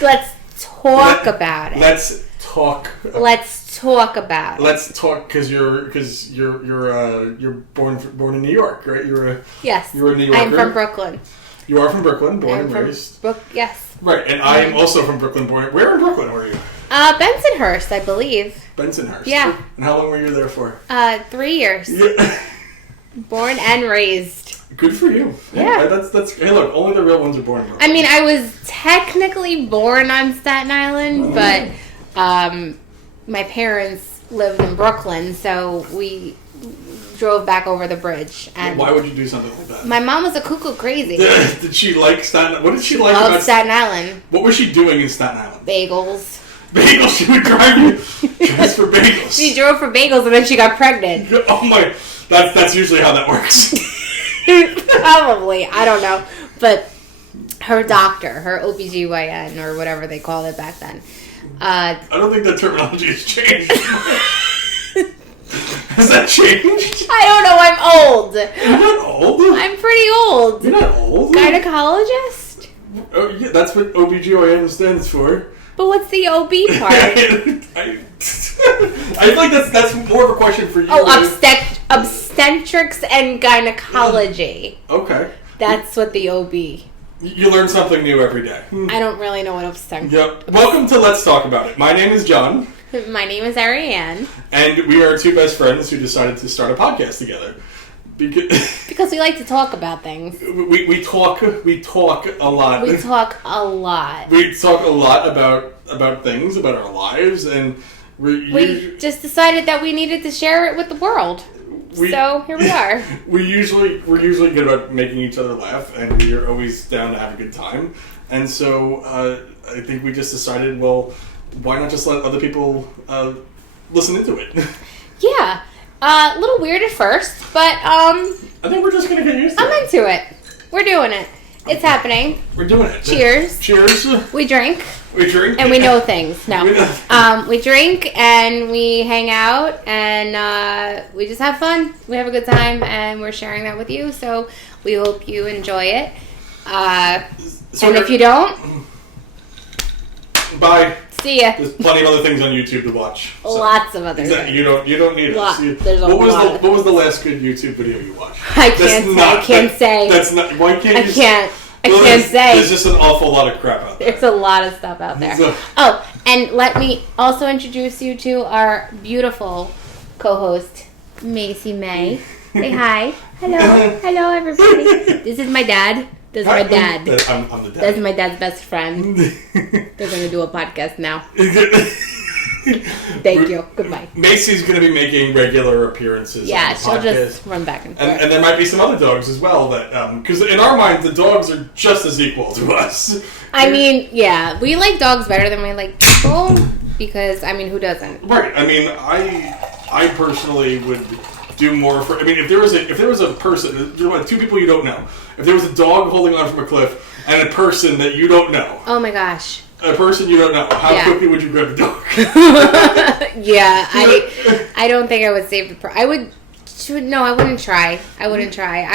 Let's talk about it. Let's talk. Let's talk about it. Let's talk because you're born in New York, right? Yes. You're a New Yorker. I'm from Brooklyn. You are from Brooklyn, born and raised. Yes. Right, and I am also from Brooklyn, born. Where in Brooklyn were you? Bensonhurst, I believe. Bensonhurst. Yeah. And how long were you there for? 3 years. Yeah. Born and raised. Good for you. Yeah. That's. Hey, look, only the real ones are born in Brooklyn. I mean, I was technically born on Staten Island, but my parents lived in Brooklyn, so we drove back over the bridge. And why would you do something like that? My mom was a cuckoo crazy. Did she like Staten Island? What did she like about Staten Island? What was she doing in Staten Island? Bagels. Bagels? She would drive you just for bagels. She drove for bagels and then she got pregnant. Oh my... That's usually how that works. Probably. I don't know. But her doctor, her OBGYN, or whatever they called it back then. I don't think that terminology has changed. Has that changed? I don't know. I'm old. You're not old? I'm pretty old. You're not old? Gynecologist? Oh, yeah, that's what OBGYN stands for. But what's the OB part? I feel like that's more of a question for you. Oh, obstetrics and gynecology. Okay. That's what the OB. You learn something new every day. I don't really know what obstetrics. Yep. Welcome to Let's Talk About It. My name is John. My name is Ariane. And we are two best friends who decided to start a podcast together. Because we like to talk about things. We talk a lot. We talk a lot. We talk a lot about things, about our lives, and we just decided that we needed to share it with the world. So here we are. We're usually good about making each other laugh, and we are always down to have a good time. And so I think we just decided, well, why not just let other people listen into it? Yeah. A little weird at first, but I think we're just gonna get used to it. I'm into it. We're doing it. It's happening. We're doing it. Cheers. Cheers. We drink. We drink. And we know things. No. We drink and we hang out and we just have fun. We have a good time and we're sharing that with you. So we hope you enjoy it. And if you don't, bye. see ya. There's plenty of other things on YouTube to watch. So. Lots of other things. You don't need us. There's a lot. What was the last good YouTube video you watched? I can't say. That's not. Why can't you? I can't say. There's just an awful lot of crap out there. There's a lot of stuff out there. Oh, and let me also introduce you to our beautiful co-host, Macy May. Say hi. Hello. Hello, everybody. This is my dad. This is my dad. I'm the dad. That's my dad's best friend. They're going to do a podcast now. Thank you. Goodbye. Macy's going to be making regular appearances. Yeah, on the she'll podcast. just run back and forth. And there might be some other dogs as well that, because in our minds, the dogs are just as equal to us. I mean, yeah, we like dogs better than we like people because, I mean, who doesn't? Right. I mean, I personally would do more for. I mean, if there was a person, two people you don't know. If there was a dog holding on from a cliff and a person that you don't know. Oh my gosh. A person you don't know. How quickly would you grab a dog? Yeah, I don't think I would save the. I would. No, I wouldn't try. I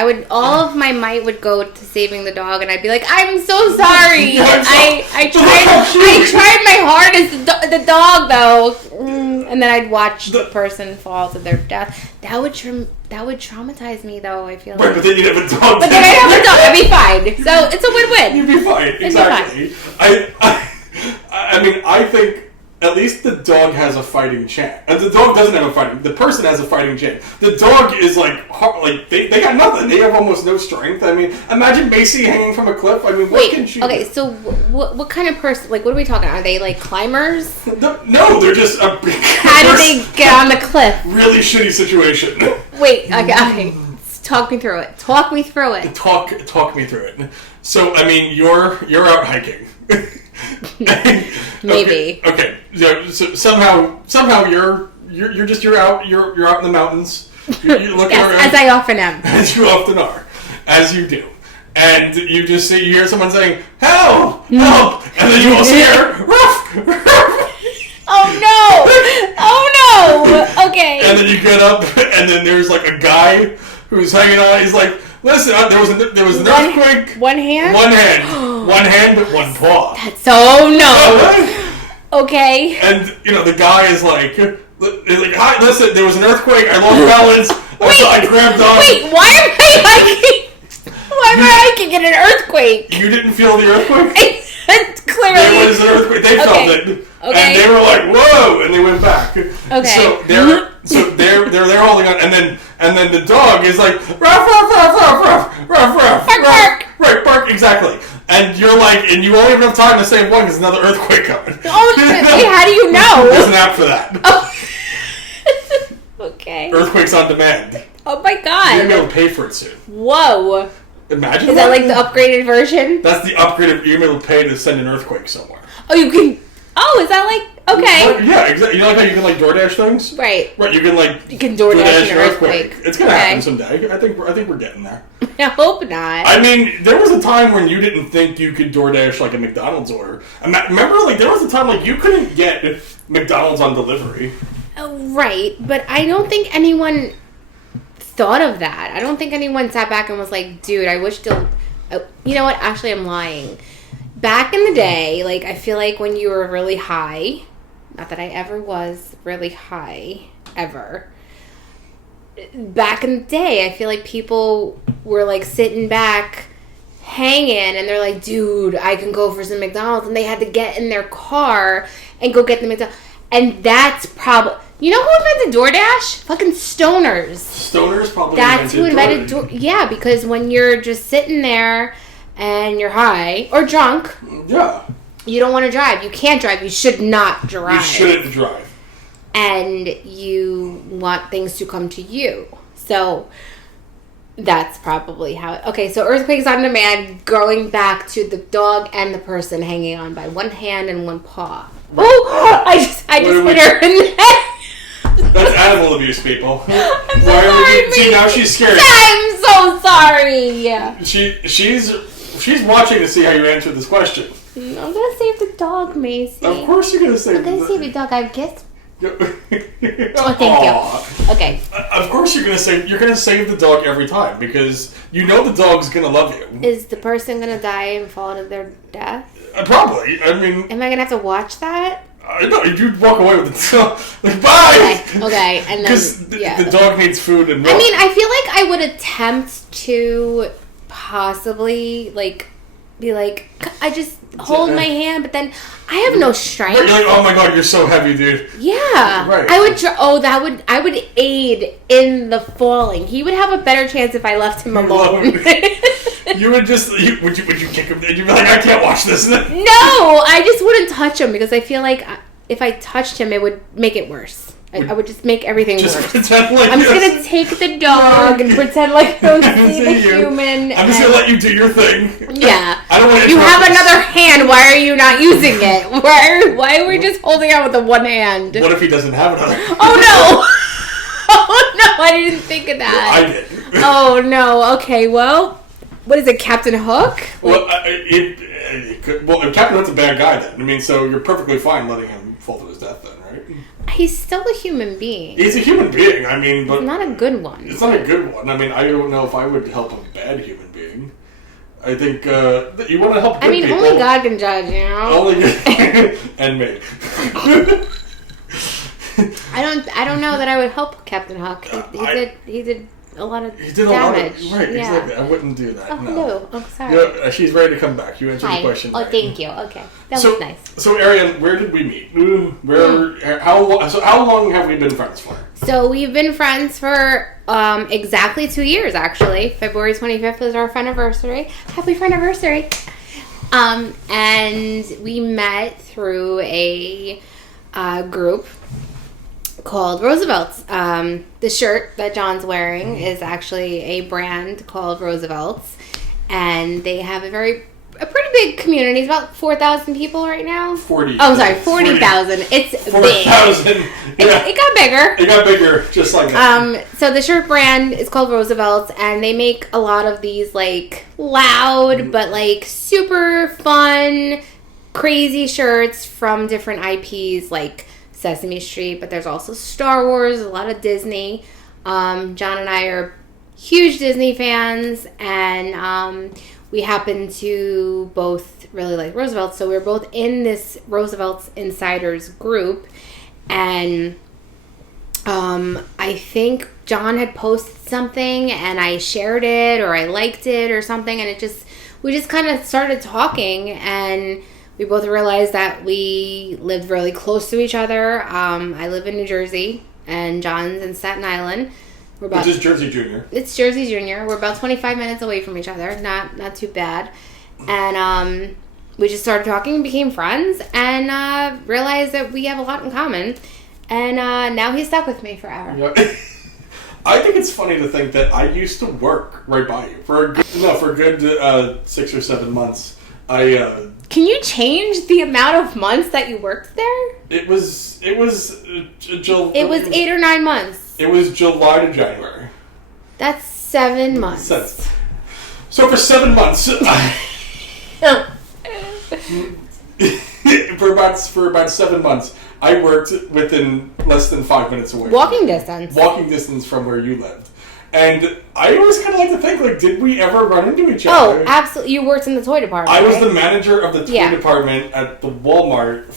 would. All of my might would go to saving the dog, and I'd be like, "I'm so sorry. I tried my hardest. The dog, though." And then I'd watch the person fall to their death. That would traumatize me, though. I feel right, like. But then you'd have a dog. But then I'd have a dog. I'd be fine. So it's a win-win. You'd be fine. Exactly. I mean, I think at least the dog has a fighting chance. The dog doesn't have a fighting. The person has a fighting chance. The dog is like they got nothing. They have almost no strength. I mean, imagine Macy hanging from a cliff. I mean, what can she? Okay, do? so what kind of person? Like, what are we talking? Are they like climbers? No, they're just a. How do they get on the cliff? Really shitty situation. Wait, okay. Talk me through it. Talk me through it. Talk me through it. So, I mean, you're out hiking. Maybe. Okay. Yeah. So somehow you're out in the mountains. You're looking yes, around. as I often am. As you often are. As you do. And you just see, you hear someone saying, "Help! Help!" And then you also hear, "Ruff! Ruff!" Oh no! Okay. And then you get up, and then there's like a guy who's hanging on. He's like, "Listen, there was an earthquake. One hand. One hand. One hand, but one paw. That's so no. Okay. And, the guy is like, hi, listen, there was an earthquake, I lost balance, I grabbed on. Wait, why am I hiking? Why am I hiking in an earthquake? You didn't feel the earthquake? Clearly. There was an earthquake, they felt it. Okay. And they were like, whoa, and they went back. Okay. So they're there holding on, and then the dog is like, ruff, ruff, ruff, ruff, ruff, ruff, ruff, Bark, bark. Right, bark, exactly. And you're like, and you only have enough time to save one because another earthquake coming. Oh, wait, how do you know? There's an app for that. Oh. Okay. Earthquakes on demand. Oh my god. You're going to be able to pay for it soon. Whoa. Imagine Is that like the upgraded version? That's the upgraded. You're going to be able to pay to send an earthquake somewhere. Oh, you can... Oh, is that like... Okay. Yeah, exactly. You know how you can DoorDash things? Right. Right, you can DoorDash an earthquake. It's going to happen someday. I think we're getting there. I hope not. I mean, there was a time when you didn't think you could DoorDash a McDonald's order. Remember, there was a time you couldn't get McDonald's on delivery. Oh, right, but I don't think anyone thought of that. I don't think anyone sat back and was like, dude, I wish you know what? Actually, I'm lying. Back in the day, I feel like when you were really high, not that I ever was really high, ever. Back in the day, I feel like people were sitting back, hanging, and they're like, dude, I can go for some McDonald's. And they had to get in their car and go get the McDonald's. And that's probably... You know who invented DoorDash? Fucking stoners. Stoners probably That's who invented DoorDash. Yeah, because when you're just sitting there and you're high or drunk... Yeah. You don't want to drive. You can't drive. You should not drive. You shouldn't drive. And you want things to come to you. So... That's probably how... Okay, so earthquakes on demand, going back to the dog and the person hanging on by one hand and one paw. Right. Oh! I just hit her in the head. That's animal abuse, people. I'm so sorry. See, now she's scared. I'm so sorry. She's watching to see how you answer this question. I'm gonna save the dog, Macy. Of course you're gonna save the dog. I'm gonna save the dog. I have gifts. Oh, thank you. Okay. Of course you're gonna save the dog every time because you know the dog's gonna love you. Is the person gonna die and fall to their death? Probably. I mean, am I gonna have to watch that? No, you'd walk away with the dog. Bye! Okay, and then... Because the dog needs food and milk. I mean, I feel like I would attempt to possibly, be like, I just hold my hand, but then I have no strength. You're like, oh my god, you're so heavy, dude. Yeah. Right. I would aid in the falling. He would have a better chance if I left him alone. You would just... Would you kick him? You'd be like, I can't watch this. No, I just wouldn't touch him because I feel like if I touched him, it would make it worse. I would just make everything worse. Pretend I'm just going to take the dog and pretend like I don't see the human. I'm just going to let you do your thing. Yeah. I don't want to... You have another hand. Why are you not using it? Why are we just holding out with the one hand? What if he doesn't have another? Oh, no. Oh, no. I didn't think of that. I did. Oh, no. Okay, well... What is it, Captain Hook? Well, Captain Hook's a bad guy then. I mean, so you're perfectly fine letting him fall to his death then, right? He's still a human being. He's a human being, I mean, but... It's not a good one. It's not a good one. I mean, I don't know if I would help a bad human being. I think, you want to help good people. Only God can judge, you know? Only... and me. I don't know that I would help Captain Hook. He did a lot of damage. Right, yeah. Exactly. I wouldn't do that. Oh, no. Oh, sorry. She's ready to come back. You answered the question. Oh, thank you. Okay. That was nice. So, Ariane, where did we meet? How long have we been friends for? So, we've been friends for exactly 2 years, actually. February 25th was our friendiversary. Happy friendiversary. And we met through a group called Roosevelt's. The shirt that John's wearing is actually a brand called Roosevelt's, and they have a pretty big community. It's about 4,000 people right now. 40,000. It's 4,000. Yeah. It got bigger. It got bigger, just like that. So the shirt brand is called Roosevelt's, and they make a lot of these loud but super fun, crazy shirts from different IPs like Sesame Street, but there's also Star Wars, a lot of Disney. John and I are huge Disney fans, and we happened to both really like Roosevelt, so we were both in this Roosevelt's Insiders group, and I think John had posted something, and I shared it, or I liked it, or something, and we just kind of started talking, and we both realized that we lived really close to each other. I live in New Jersey, and John's in Staten Island. Which is Jersey Junior. It's Jersey Junior. We're about 25 minutes away from each other. Not too bad. And we just started talking and became friends, and realized that we have a lot in common. And now he's stuck with me forever. Yep. I think it's funny to think that I used to work right by you for a good 6 or 7 months. Can you change the amount of months that you worked there? It was 8 or 9 months. It was July to January. That's 7 months. So for 7 months, for about 7 months, I worked within less than 5 minutes away. Walking distance from where you lived. And I always kind of like to think, like, did we ever run into each other? Oh, absolutely. You worked in the toy department, I was the manager of the toy department at the Walmart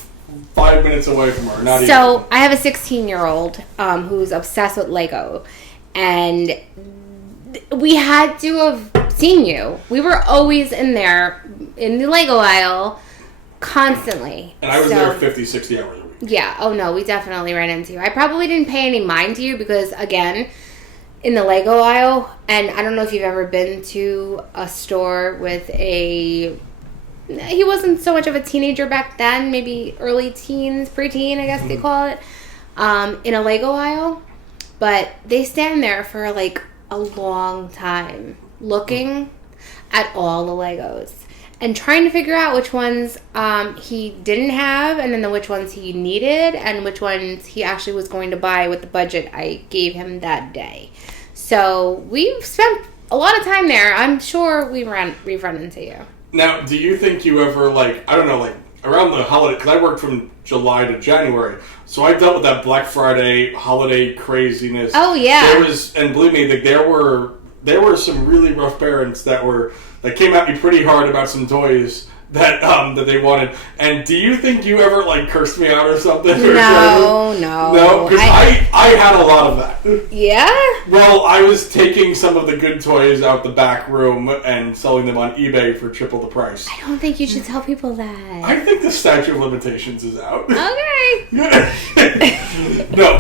5 minutes away from her. I have a 16-year-old who's obsessed with Lego. And we had to have seen you. We were always in there, in the Lego aisle, constantly. And I was there 50, 60 hours a week. Yeah. Oh, no, we definitely ran into you. I probably didn't pay any mind to you because, again, in the Lego aisle, and I don't know if you've ever been to a store with he wasn't so much of a teenager back then, maybe early teens, preteen, I guess they call it, in a Lego aisle. But they stand there for like a long time looking at all the Legos and trying to figure out which ones he didn't have, and then which ones he needed, and which ones he actually was going to buy with the budget I gave him that day. So we've spent a lot of time there. I'm sure we've run into you. Now, do you think you ever, like, I don't know, like, around the holiday, because I worked from July to January, so I dealt with that Black Friday holiday craziness. Oh, yeah. And believe me, like, there were some really rough parents that came at me pretty hard about some toys that they wanted. And do you think you ever, like, cursed me out or something? No. No? Because I had a lot of that. Yeah? Well, I was taking some of the good toys out the back room and selling them on eBay for triple the price. I don't think you should tell people that. I think the statute of limitations is out. Okay. No,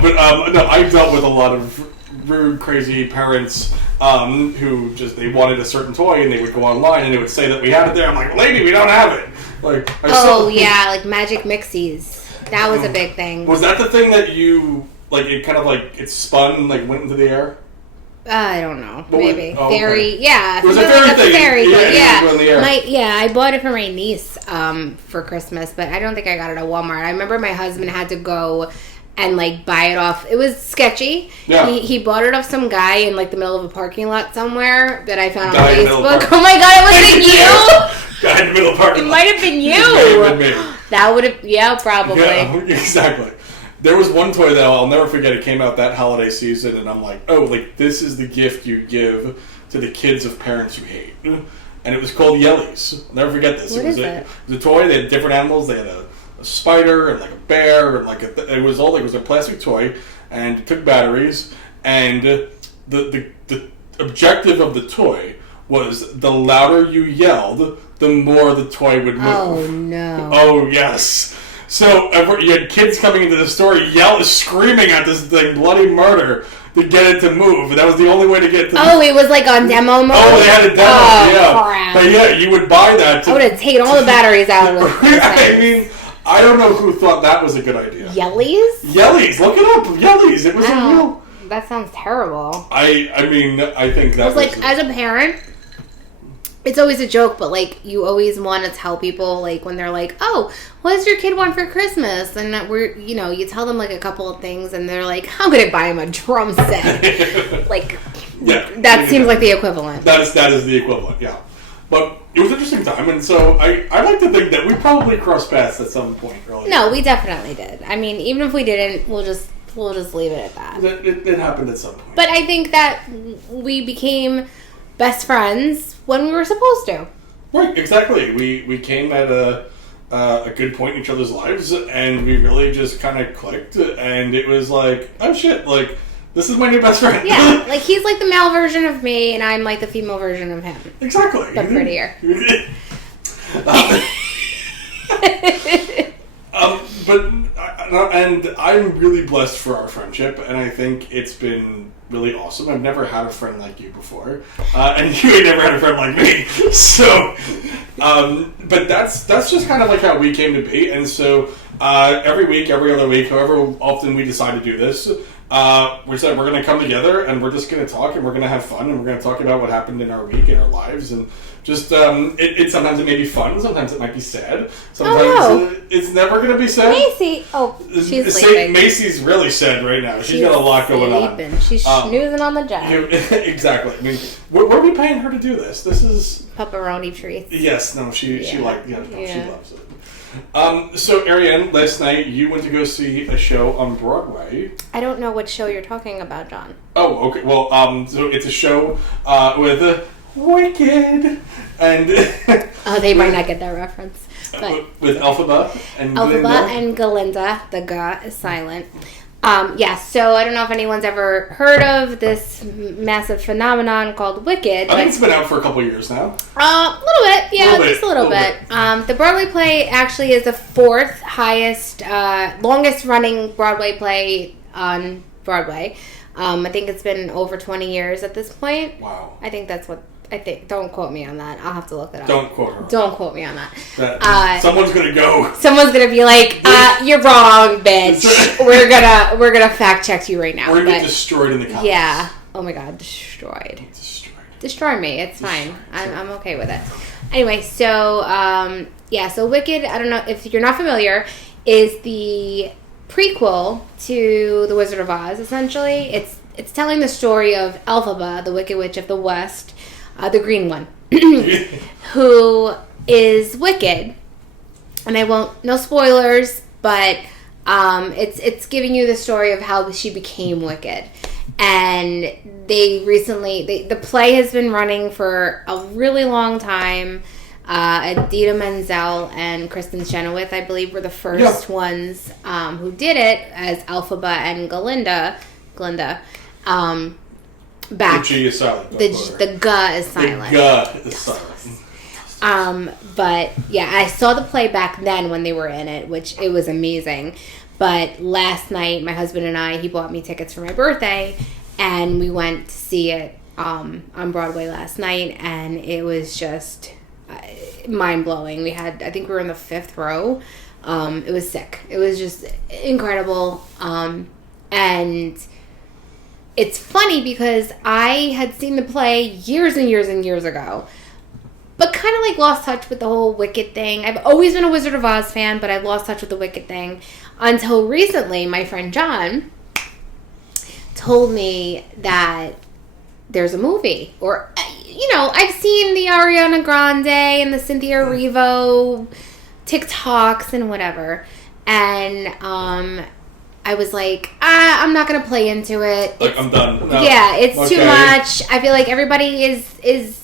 I dealt with a lot of rude, crazy parents who they wanted a certain toy, and they would go online and they would say that we had it there. I'm like, lady, we don't have it. Like, like Magic Mixies. That was a big thing. Was that the thing that you like? It kind of like it spun, like went into the air. I don't know. Maybe fairy. Okay. Yeah, it was a fairy thing. Fairy, yeah. I bought it for my niece for Christmas, but I don't think I got it at Walmart. I remember my husband had to go and like buy it off. It was sketchy. Yeah. He bought it off some guy in like the middle of a parking lot somewhere that I found on Facebook. Oh my god, it wasn't you? Guy in the middle of the parking lot. It might have been you. It might have been me. That would have, probably. Yeah, exactly. There was one toy that I'll never forget. It came out that holiday season, and I'm like, oh, like this is the gift you give to the kids of parents you hate. And it was called Yellies. I'll never forget this. What is it? It was a toy. They had different animals. They had a spider and like a bear and like it was a plastic toy, and it took batteries, and the objective of the toy was the louder you yelled, the more the toy would move. Oh no. Oh yes. So you had kids coming into the store screaming at this thing, bloody murder, to get it to move. And that was the only way to get it to move. It was like on demo mode? Oh, they had a demo, yeah. Crap. But yeah, you would buy that. I would have taken all the batteries out of it. I mean, I don't know who thought that was a good idea. Yellies? Yellies, look it up. Yellies. It was a real... That sounds terrible. I mean, I think that was like, as a parent, it's always a joke, but like, you always want to tell people, like, when they're like, oh, what does your kid want for Christmas? And you tell them like a couple of things, and they're like, I'm going to buy him a drum set. Like, yeah, that seems like the equivalent. That is the equivalent, yeah. But it was an interesting time, and so I like to think that we probably crossed paths at some point earlier. No, we definitely did. I mean, even if we didn't, we'll just leave it at that. It happened at some point. But I think that we became best friends when we were supposed to. Right, exactly. We came at a good point in each other's lives, and we really just kind of clicked, and it was like, oh shit, like, this is my new best friend. Yeah, like, he's like the male version of me, and I'm like the female version of him. Exactly. But prettier. And I'm really blessed for our friendship, and I think it's been really awesome. I've never had a friend like you before, and you ain't never had a friend like me. So, but that's just kind of like how we came to be. And so every week, every other week, however often we decide to do this, we said we're going to come together and we're just going to talk and we're going to have fun and we're going to talk about what happened in our week, in our lives, and just sometimes it may be fun, sometimes it might be sad, sometimes it's never going to be sad. Macy, she's sleeping. Macy's really sad right now. She's got a lot going on. She's snoozing on the job. Exactly. I mean, what are we paying her to do this? This is pepperoni treats. Yes. No. She she loves it. So Ariane, last night you went to go see a show on Broadway. I don't know what show you're talking about, John. Oh, okay. Well, so it's a show with Wicked and they might not get that reference. But with Elphaba and Galinda. The Ga is silent. So I don't know if anyone's ever heard of this massive phenomenon called Wicked. I think it's been out for a couple years now. A little bit, just a little bit. The Broadway play actually is the fourth highest, longest running Broadway play on Broadway. I think it's been over 20 years at this point. Wow. I think that's what. Don't quote me on that. I'll have to look it up. Don't quote her. Don't quote me on that. Someone's gonna go. Someone's gonna be like, "You're wrong, bitch. We're gonna fact check you right now." We're gonna get destroyed in the comments. Yeah. Oh my god, destroyed. Destroy me. It's fine. I'm okay with it. Anyway, so so Wicked. I don't know if you're not familiar. Is the prequel to The Wizard of Oz. Essentially, it's telling the story of Elphaba, the Wicked Witch of the West. The green one, who is wicked, and I won't, no spoilers, but it's giving you the story of how she became wicked. And the play has been running for a really long time. Idina Menzel and Kristen Chenoweth, I believe, were the first ones who did it as Elphaba and Glinda. Back. The G is silent. The G is silent. The G is silent. But yeah, I saw the play back then when they were in it, which it was amazing. But last night, my husband and he bought me tickets for my birthday, and we went to see it on Broadway last night, and it was just mind blowing. I think we were in the 5th row. It was sick. It was just incredible, and it's funny because I had seen the play years and years and years ago, but kind of like lost touch with the whole Wicked thing. I've always been a Wizard of Oz fan, but I've lost touch with the Wicked thing until recently. My friend John told me that there's a movie, or, I've seen the Ariana Grande and the Cynthia Erivo TikToks and whatever, and, I was like, I'm not gonna play into it. I'm done. No. Yeah, it's too much. I feel like everybody is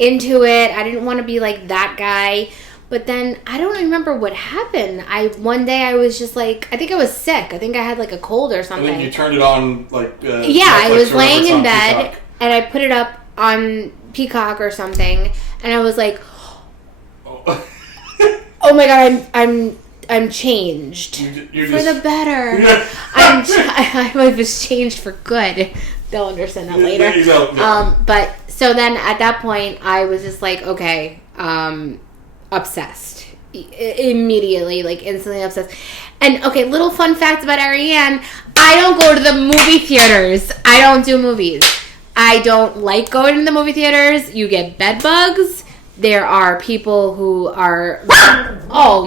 into it. I didn't want to be like that guy. But then I don't remember what happened. One day I was just like, I think I was sick. I think I had like a cold or something. And then you turned it on I was laying in bed Peacock. And I put it up on Peacock or something, and I was like, oh my god, I'm changed you're for just, the better. Yeah. I was changed for good. They'll understand that later. But so then at that point, I was just like, okay, obsessed immediately, like instantly obsessed. And okay, little fun fact about Ariane: I don't go to the movie theaters. I don't do movies. I don't like going to the movie theaters. You get bed bugs. There are people who are... Mason. Oh,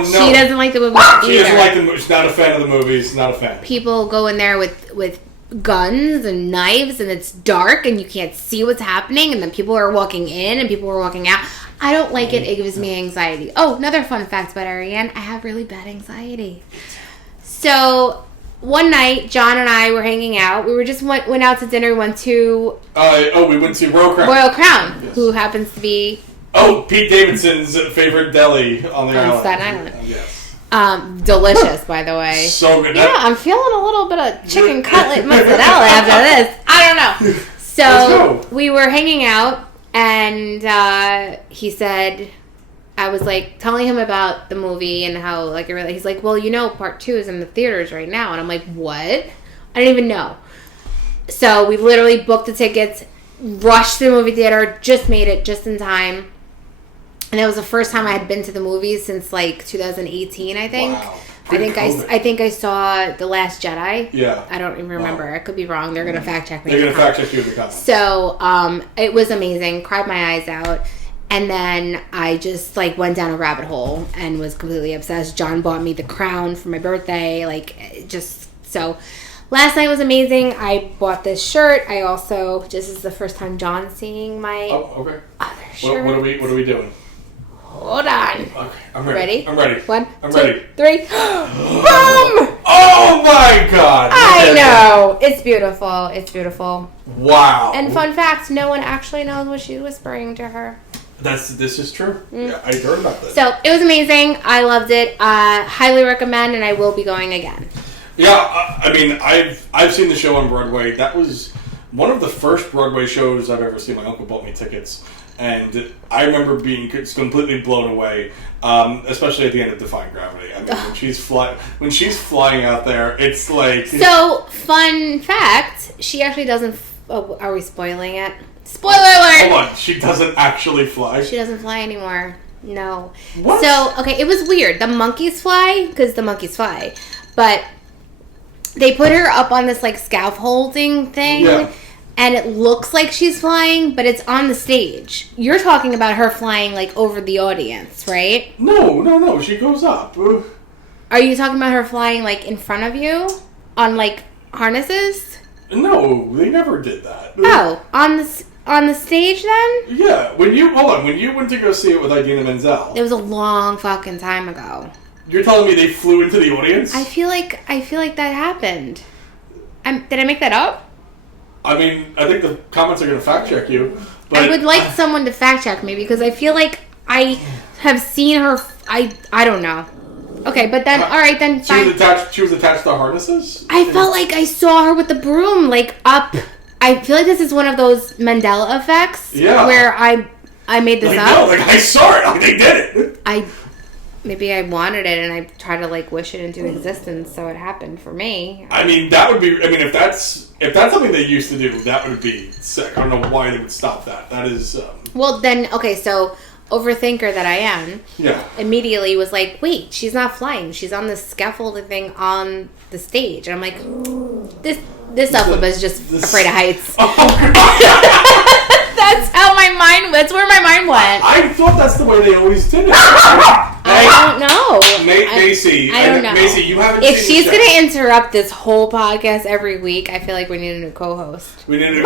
no. She doesn't like the movies She doesn't like the movies. She's not a fan of the movies. Not a fan. People go in there with guns and knives, and it's dark, and you can't see what's happening, and then people are walking in, and people are walking out. I don't like it. It gives me anxiety. Oh, another fun fact about Ariane. I have really bad anxiety. So... one night, John and I were hanging out. We just went out to dinner. We went to... we went to Royal Crown. Royal Crown, yes. Who happens to be Oh, Pete Davidson's favorite deli on the island. Staten Island. Yes. Delicious, by the way. So good. Yeah, I'm feeling a little bit of chicken cutlet mozzarella after this. I don't know. So we were hanging out, and he said, I was like telling him about the movie and how like he's like, well, you know, part 2 is in the theaters right now, and I'm like, what? I didn't even know. So we literally booked the tickets, rushed to the movie theater, just made it just in time. And it was the first time I had been to the movies since like 2018, I think. Wow. I think I saw The Last Jedi. Yeah. I don't even remember. Wow. I could be wrong. They're gonna fact check me. They're gonna fact check you in the comments. So it was amazing. Cried my eyes out. And then I just like went down a rabbit hole and was completely obsessed. John bought me The Crown for my birthday. Like just so. Last night was amazing. I bought this shirt. I also this is the first time John's seeing my other shirt. What are we doing? Hold on. Okay, I'm ready. I'm ready. I'm 3. Boom! Oh my god! I know. It's beautiful. It's beautiful. Wow. And fun fact, no one actually knows what she's whispering to her. This is true. Yeah, I heard about this. So it was amazing. I loved it. Highly recommend, and I will be going again. Yeah, I mean, I've seen the show on Broadway. That was one of the first Broadway shows I've ever seen. My uncle bought me tickets, and I remember being completely blown away, especially at the end of Defying Gravity. I mean, when she's flying out there, it's like. So fun fact: she actually doesn't. Oh, are we spoiling it? Spoiler alert! Hold on, she doesn't actually fly. She doesn't fly anymore. No. What? So okay, it was weird. The monkeys fly because the monkeys fly, but. They put her up on this, like, scaffolding thing, and it looks like she's flying, but it's on the stage. You're talking about her flying, like, over the audience, right? No, she goes up. Are you talking about her flying, like, in front of you? On, like, harnesses? No, they never did that. Oh, on the stage, then? Yeah, when you went to go see it with Idina Menzel. It was a long fucking time ago. You're telling me they flew into the audience? I feel like that happened. Did I make that up? I mean, I think the comments are going to fact check you. But I would like someone to fact check me because I feel like I have seen her. I don't know. Okay, but then all right then. She was attached to harnesses. I felt like I saw her with the broom like up. I feel like this is one of those Mandela effects. Yeah. Where I made this up. No, like I saw it. Like, they did it. Maybe I wanted it and I tried to like wish it into existence so it happened for me. I mean, that would be. I mean, if that's something they used to do, that would be sick. I don't know why they would stop that. That is. Well, then okay, so overthinker that I am. Yeah. Immediately was like, wait, she's not flying. She's on this scaffolding thing on the stage, and I'm like, this alphabet is just afraid of heights. That's where my mind went. I thought that's the way they always did it. I don't know. Macy. I don't know. Macy, you haven't If seen she's going to interrupt this whole podcast every week, I feel like we need a new co-host. We need a new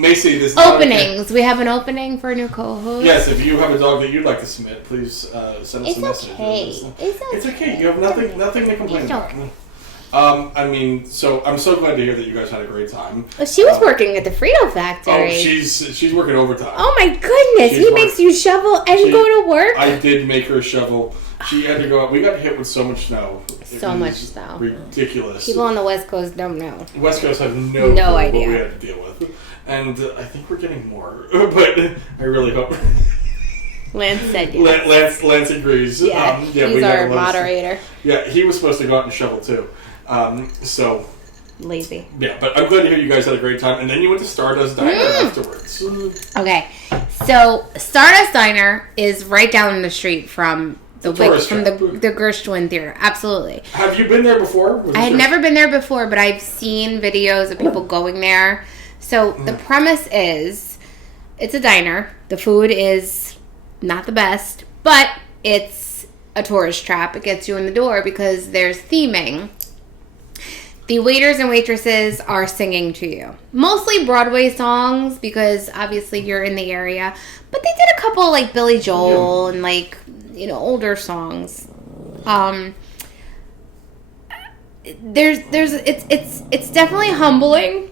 Macy, this openings. We have an opening for a new co-host. Yes, if you have a dog that you'd like to submit, please send us a message. It's okay. You have nothing to complain about. I mean, so I'm so glad to hear that you guys had a great time. Well, she was working at the Frito factory. Oh, she's working overtime. Oh my goodness, he makes you shovel and go to work? I did make her shovel. She had to go out. We got hit with so much snow. So much snow. Ridiculous. People on the West Coast don't know. West Coast have no idea what we had to deal with. And I think we're getting more. But I really hope... Lance said yes. Lance agrees. Yeah, he's our moderator. Yeah, he was supposed to go out and shovel too. So lazy. Yeah, but I'm glad to hear you guys had a great time. And then you went to Stardust Diner afterwards. Okay, so Stardust Diner is right down the street from the Gershwin Theater. Absolutely. Have you been there before? I had never been there before, but I've seen videos of people going there. So the premise is, it's a diner. The food is not the best, but it's a tourist trap. It gets you in the door because there's theming. The waiters and waitresses are singing to you. Mostly Broadway songs because obviously you're in the area. But they did a couple like Billy Joel and like, older songs. It's definitely humbling,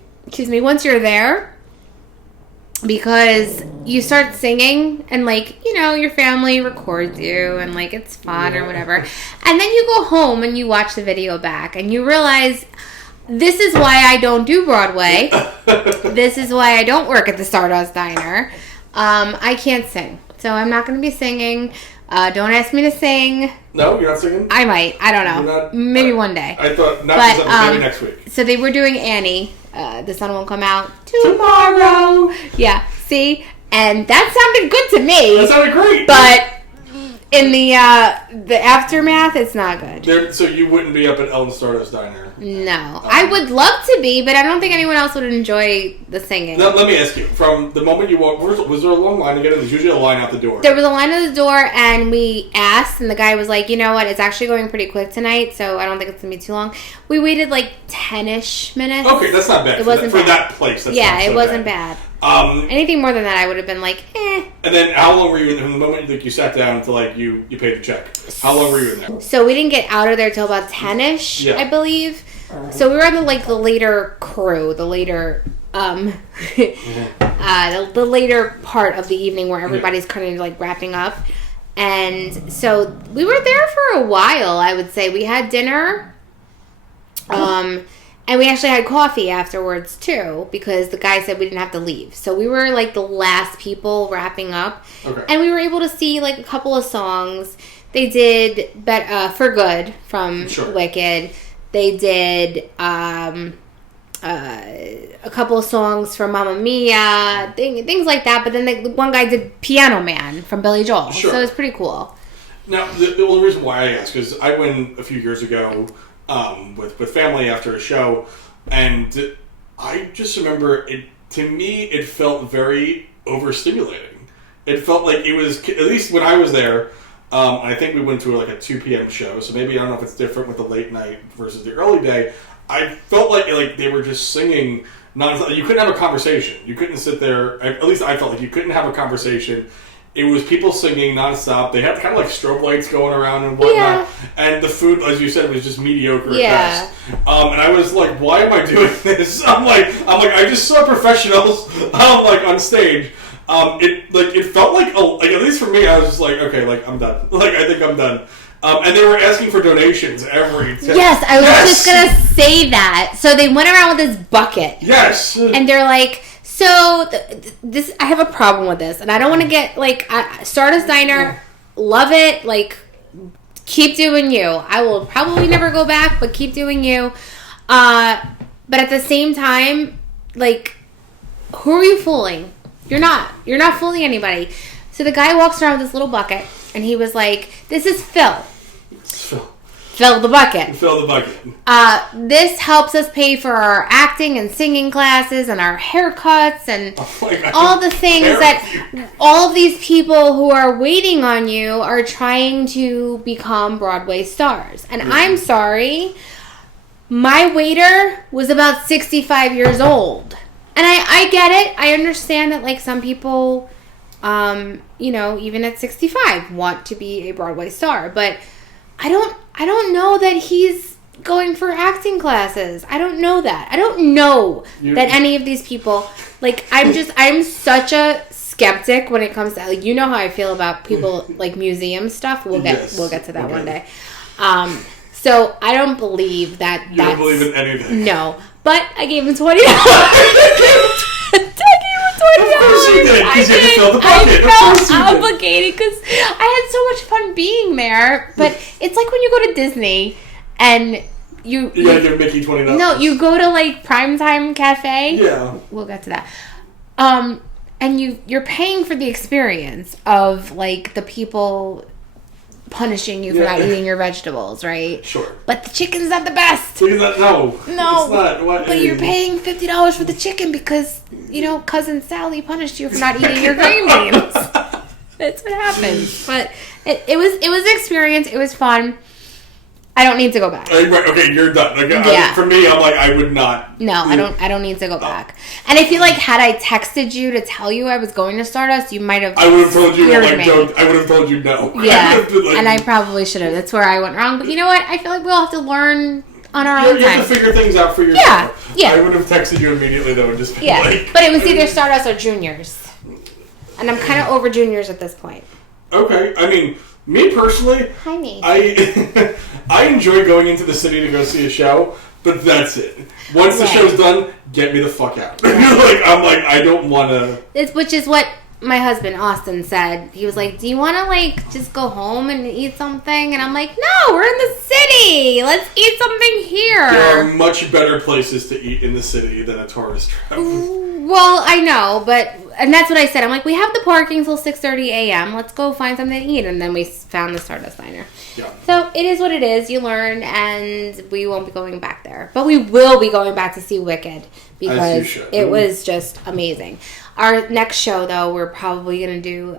once you're there, because you start singing and like, you know, your family records you and like it's fun or whatever. And then you go home and you watch the video back and you realize this is why I don't do Broadway. This is why I don't work at the Stardust Diner. I can't sing. So I'm not going to be singing. Don't ask me to sing. No, you're not singing? I might. I don't know. Maybe one day. I thought maybe next week. So they were doing Annie. The sun won't come out tomorrow. Yeah. See? And that sounded good to me. That sounded great. But in the aftermath, it's not good. So you wouldn't be up at Ellen Stardust Diner? No. I would love to be, but I don't think anyone else would enjoy the singing. Now, let me ask you. From the moment you walked, was there a long line to get in? There's usually a line out the door. There was a line at the door, and we asked, and the guy was like, you know what, it's actually going pretty quick tonight, so I don't think it's going to be too long. We waited like 10-ish minutes. Okay, that's not bad. It wasn't for bad. that place. That's yeah, not so it wasn't bad. Anything more than that, I would have been like, eh. And then how long were you in from the moment you sat down to like you paid the check? How long were you in there? So we didn't get out of there till about 10-ish, I believe. So we were on the later crew, the later the later part of the evening where everybody's kind of like wrapping up. And so we were there for a while, I would say. We had dinner. And we actually had coffee afterwards, too, because the guy said we didn't have to leave. So we were, like, the last people wrapping up. Okay. And we were able to see, like, a couple of songs. They did For Good from Wicked. They did a couple of songs from Mamma Mia, things like that. But then one guy did Piano Man from Billy Joel. Sure. So it was pretty cool. Now, the only reason why I ask is I went a few years ago... with family after a show, and I just remember it. To me, it felt very overstimulating. It felt like it was, at least when I was there. I think we went to like a 2 p.m. show, so maybe I don't know if it's different with the late night versus the early day. I felt like they were just singing nonstop. You couldn't have a conversation. You couldn't sit there. At least I felt like you couldn't have a conversation. It was people singing nonstop. They had kind of like strobe lights going around and whatnot. Yeah. And the food, as you said, was just mediocre at best. And I was like, why am I doing this? I'm like, I just saw professionals on stage. It felt like at least for me, I was just like, okay, like I'm done. Like I think I'm done. And they were asking for donations every time. Yes, I was just going to say that. So they went around with this bucket. Yes. And they're like, so this, I have a problem with this, and I don't want to get Stardust Diner, love it, like keep doing you. I will probably never go back, but keep doing you. But at the same time, like, who are you fooling? You're not fooling anybody. So the guy walks around with this little bucket, and he was like, "This is Phil. Fill the bucket. Fill the bucket. This helps us pay for our acting and singing classes and our haircuts and all the things that all of these people who are waiting on you are trying to become Broadway stars." And I'm sorry, my waiter was about 65 years old. And I get it. I understand that like some people, even at 65 want to be a Broadway star. But I don't know that he's going for acting classes. I don't know that. I don't know that any of these people, like, I'm such a skeptic when it comes to, like, you know how I feel about people, like, museum stuff. We'll get to that one day. So I don't believe that. You don't believe in anything. No. But I gave him $20. I felt obligated because I had so much fun being there. But it's like when you go to Disney and you give Mickey $20. No, you go to like Primetime Cafe. Yeah, we'll get to that. And you're paying for the experience of like the people punishing you for not eating your vegetables, right? Sure. But the chicken's not the best. No, it's not. But you're paying $50 for the chicken because, Cousin Sally punished you for not eating your green beans. That's what happens. But it was an experience. It was fun. I don't need to go back. Right, okay, you're done. For me, I'm like, I would not. No, I don't need to go back. And I feel like had I texted you to tell you I was going to Stardust, you might have. I would have told you I would have told you no. Yeah, and I probably should have. That's where I went wrong. But you know what? I feel like we'll have to learn on our own time. You have to figure things out for yourself. Yeah. I would have texted you immediately though and just been like. But it was either Stardust or Juniors. And I'm kind of over juniors at this point. Okay. I mean, me personally, Hi, me. I enjoy going into the city to go see a show, but that's it. Once the show's done, get me the fuck out. I don't want to... Which is what my husband, Austin, said. He was like, do you want to, just go home and eat something? And I'm like, no, we're in the city. Let's eat something here. There are much better places to eat in the city than a tourist trap. Well, I know, and that's what I said. I'm like, we have the parking till 6:30 a.m. Let's go find something to eat. And then we found the Stardust Diner. Yeah. So it is what it is. You learn, and we won't be going back there. But we will be going back to see Wicked because it was just amazing. Our next show, though, we're probably going to do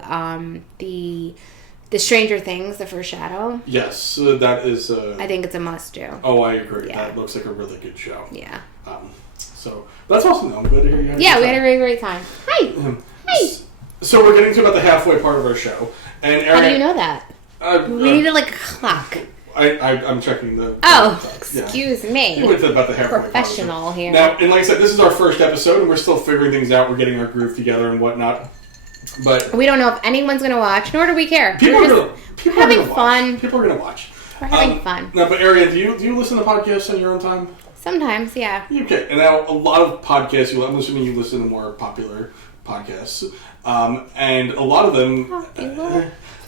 the Stranger Things, the first shadow. Yes, that is... I think it's a must-do. Oh, I agree. Yeah. That looks like a really good show. Yeah. So, that's awesome, though. I'm glad to hear you had we had a really great time. Hi! Hi! So, we're getting to about the halfway part of our show. And Erin, how do you know that? We needed, a clock. I'm checking the... Excuse me. You went to about the halfway Professional part here. Now, and like I said, this is our first episode, and we're still figuring things out. We're getting our groove together and whatnot. But we don't know if anyone's going to watch, nor do we care. People are having fun. People are going to watch. We're having fun. Now, but Ariane, do you listen to podcasts on your own time? Sometimes, yeah. Okay. And now, a lot of podcasts, I'm assuming you listen to more popular podcasts. And a lot of them...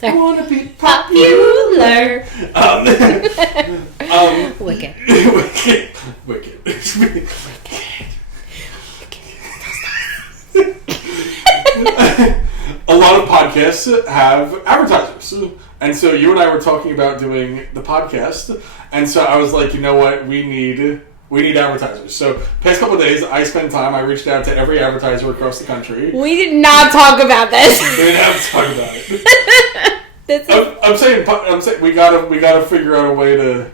I want to be popular. Wicked. A lot of podcasts have advertisers. And so you and I were talking about doing the podcast. And so I was like, you know what? We need advertisers. So past couple of days, I spent time. I reached out to every advertiser across the country. We did not talk about this. We didn't have to talk about it. I'm saying we gotta figure out a way to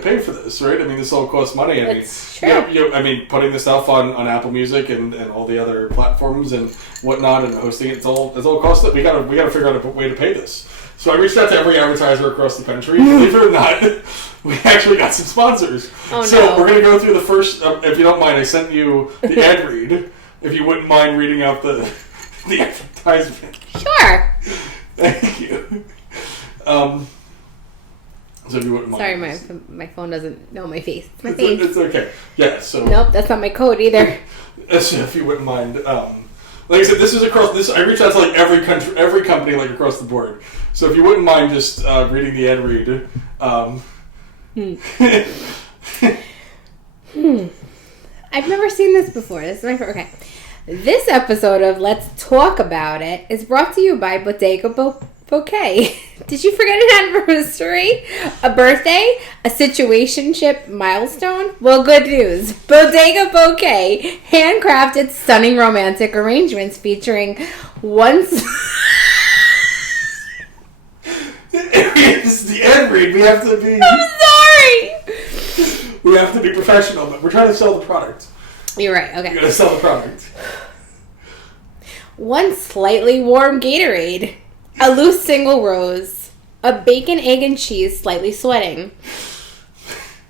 pay for this, right? I mean, this all costs money. It's true. I mean, putting this stuff on Apple Music and all the other platforms and whatnot, and hosting it's all costs. We gotta figure out a way to pay this. So I reached out to every advertiser across the country. Believe it or not, we actually got some sponsors. So we're gonna go through the first. If you don't mind, I sent you the ad read. If you wouldn't mind reading out the advertisement. Sure. Thank you. So if you wouldn't mind. Sorry, my phone doesn't know my face. It's my face. It's okay. Yeah. So. Nope, that's not my code either. So if you wouldn't mind, like I said, this is across this. I reached out to every company across the board. So if you wouldn't mind just reading the ad read. I've never seen this before. This is my first. Okay. This episode of Let's Talk About It is brought to you by Bodega Bouquet. Did you forget an anniversary? A birthday? A situationship milestone? Well, good news. Bodega Bouquet, handcrafted stunning romantic arrangements featuring once... This is the ad read. We have to be... I'm sorry! We have to be professional, but we're trying to sell the product. You're right, okay. You're going to sell the product. One slightly warm Gatorade. A loose single rose. A bacon, egg, and cheese slightly sweating.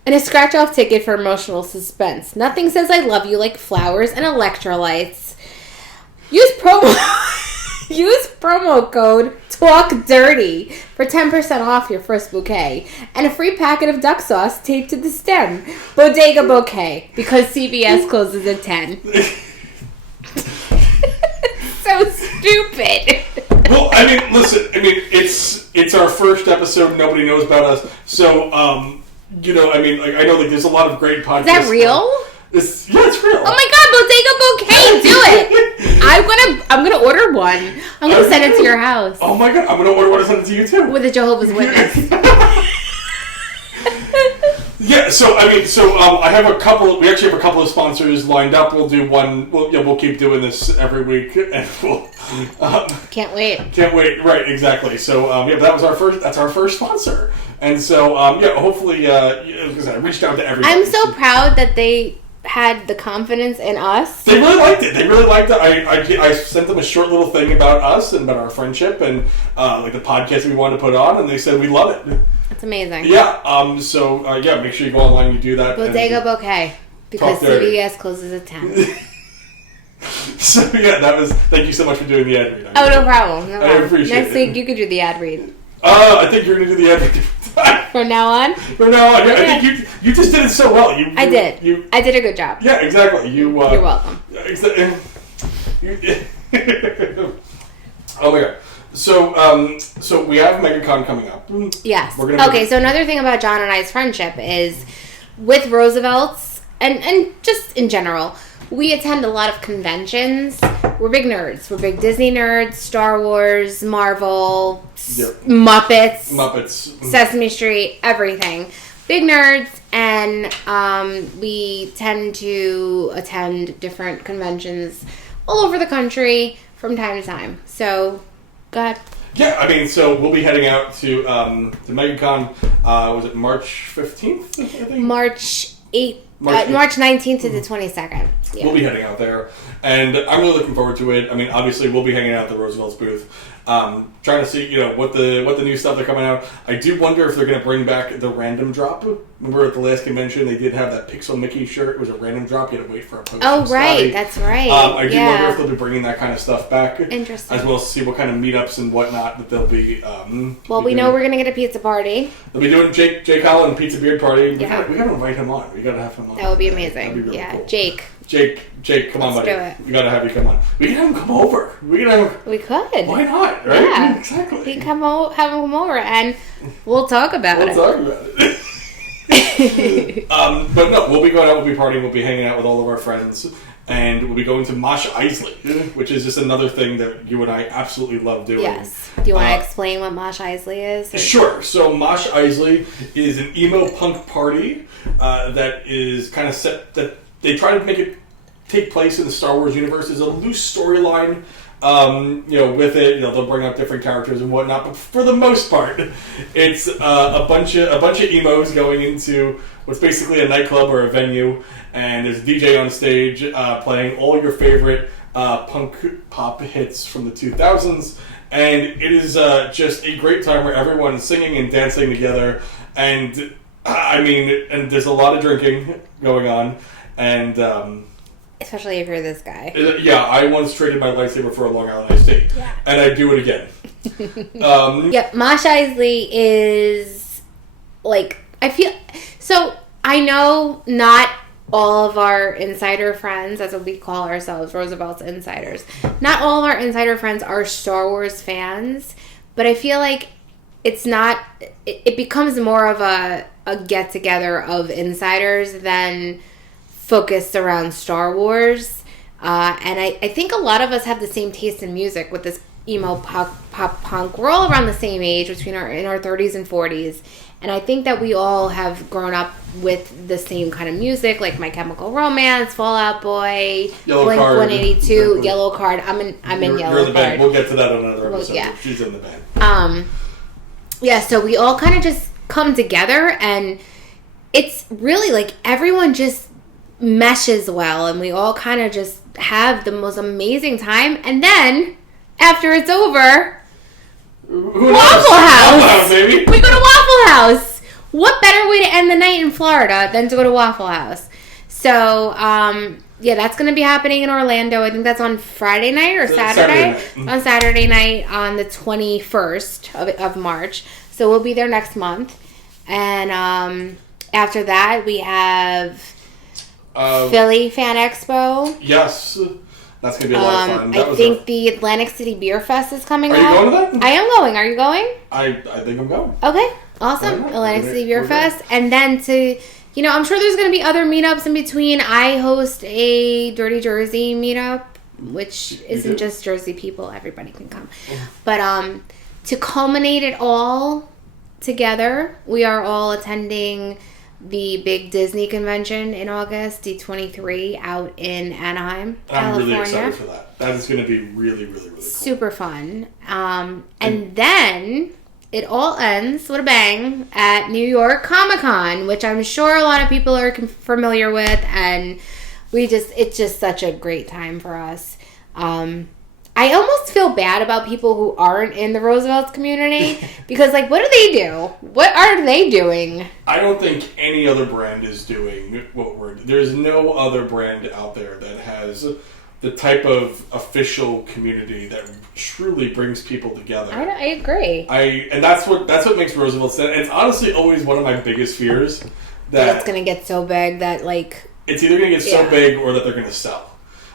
And a scratch-off ticket for emotional suspense. Nothing says I love you like flowers and electrolytes. Use promo code TALKDIRTY for 10% off your first bouquet. And a free packet of duck sauce taped to the stem. Bodega Bouquet. Because CVS closes at 10. So stupid. Well, I mean, listen. I mean, it's our first episode. Nobody knows about us, so I mean, I know there's a lot of great podcasts. Is that real? It's real. Oh my God, Bodega Bouquet, do it! I'm gonna order one. I'm gonna send it to your house. Oh my God, I'm gonna order one and send it to you too. With a Jehovah's Witness. Yeah, so I mean, I have a couple. We actually have a couple of sponsors lined up. We'll do one. We'll keep doing this every week, and we'll. Can't wait. Can't wait. Right, exactly. So that was our first. That's our first sponsor, and so hopefully, I reached out to everybody. I'm so proud that they had the confidence in us. They really liked it. I sent them a short little thing about us and about our friendship and the podcast we wanted to put on, and they said we love it. That's amazing. Yeah. Make sure you go online and you do that. Bodega Bouquet, because CVS closes at 10. So yeah, thank you so much for doing the ad read. Oh, no problem. I appreciate it. Next week you could do the ad read. I think you're going to do the ad read. From now on? From now on. Okay. I think you just did it so well. I did. I did a good job. Yeah, exactly. You're welcome. Oh my god. So we have MegaCon coming up. Yes. So another thing about John and I's friendship is with Roosevelt's and just in general, we attend a lot of conventions. We're big nerds. We're big Disney nerds, Star Wars, Marvel, Muppets, Sesame Street, everything. Big nerds, and we tend to attend different conventions all over the country from time to time. So, go ahead. Yeah, I mean, so we'll be heading out to MegaCon, was it March 15th, I think? March 8th. March 19th to the 22nd. Yeah. We'll be heading out there, and I'm really looking forward to it. I mean, obviously, we'll be hanging out at the Roosevelt's booth, trying to see, what the new stuff that's coming out. I do wonder if they're going to bring back the random drop. Remember at the last convention, they did have that Pixel Mickey shirt. It was a random drop. You had to wait for a post. Oh, right. That's right. I do wonder if they'll be bringing that kind of stuff back. Interesting. As well as see what kind of meetups and whatnot that they'll be well, we know we're going to get a pizza party. They'll be doing Jake Holland Pizza Beard Party. Yeah. We got to invite him on. We got to have him on. That would be amazing. That'd be really cool. Jake, come on, buddy. Do it. We gotta have you come on. We can have him come over. We could. Why not? Right? Yeah. Exactly. We can have him come over and we'll talk about it. But no, we'll be going out. We'll be partying. We'll be hanging out with all of our friends, and we'll be going to Mosh Isley, which is just another thing that you and I absolutely love doing. Yes. Do you want to explain what Mosh Isley is? Or? Sure. So Mosh Isley is an emo punk party that is kind of set that. They try to make it take place in the Star Wars universe. There's a loose storyline, with it. They'll bring up different characters and whatnot. But for the most part, it's a bunch of emos going into what's basically a nightclub or a venue, and there's a DJ on stage playing all your favorite punk pop hits from the 2000s. And it is just a great time where everyone's singing and dancing together. And and there's a lot of drinking going on. And especially if you're this guy. Yeah, I once traded my lightsaber for a Long Island iced tea. Yeah. And I'd do it again. Yep, Mosh Isley is I know not all of our insider friends, that's what we call ourselves, Roosevelt's insiders. Not all of our insider friends are Star Wars fans, but I feel like it becomes more of a get-together of insiders than focused around Star Wars. And I think a lot of us have the same taste in music with this emo pop punk. We're all around the same age, in our 30s and 40s. And I think that we all have grown up with the same kind of music, like My Chemical Romance, Fall Out Boy, Blink 182, Yellow Card. I'm in Yellow You're in the Card. band. We'll get to that on another episode. Yeah. She's in the band. So we all kind of just come together, and it's really everyone just meshes well, and we all kind of just have the most amazing time. And then after it's over, Waffle House, baby. We go to Waffle House. What better way to end the night in Florida than to go to Waffle House? So that's going to be happening in Orlando. I think that's on Friday night or Saturday night. On Saturday night on the 21st of March. So we'll be there next month. And after that we have Philly Fan Expo. Yes. That's going to be a lot of fun. I think the Atlantic City Beer Fest is coming up. Are you going to that? I am going. Are you going? I think I'm going. Okay. Awesome. Atlantic City Beer Fest. And then I'm sure there's going to be other meetups in between. I host a Dirty Jersey meetup, which isn't just Jersey people. Everybody can come. But to culminate it all together, we are all attending the big Disney convention in August, D23, out in Anaheim, California. I'm really excited for that. That is going to be really, really, really cool. Super fun. And then it all ends with a bang at New York Comic Con, which I'm sure a lot of people are familiar with, and it's just such a great time for us. I almost feel bad about people who aren't in the Roosevelt's community because, what do they do? What are they doing? I don't think any other brand is doing what we're doing. There's no other brand out there that has the type of official community that truly brings people together. I agree. And that's what makes Roosevelt stand. It's honestly always one of my biggest fears that it's going to get so big that like it's either going to get so big or that they're going to sell.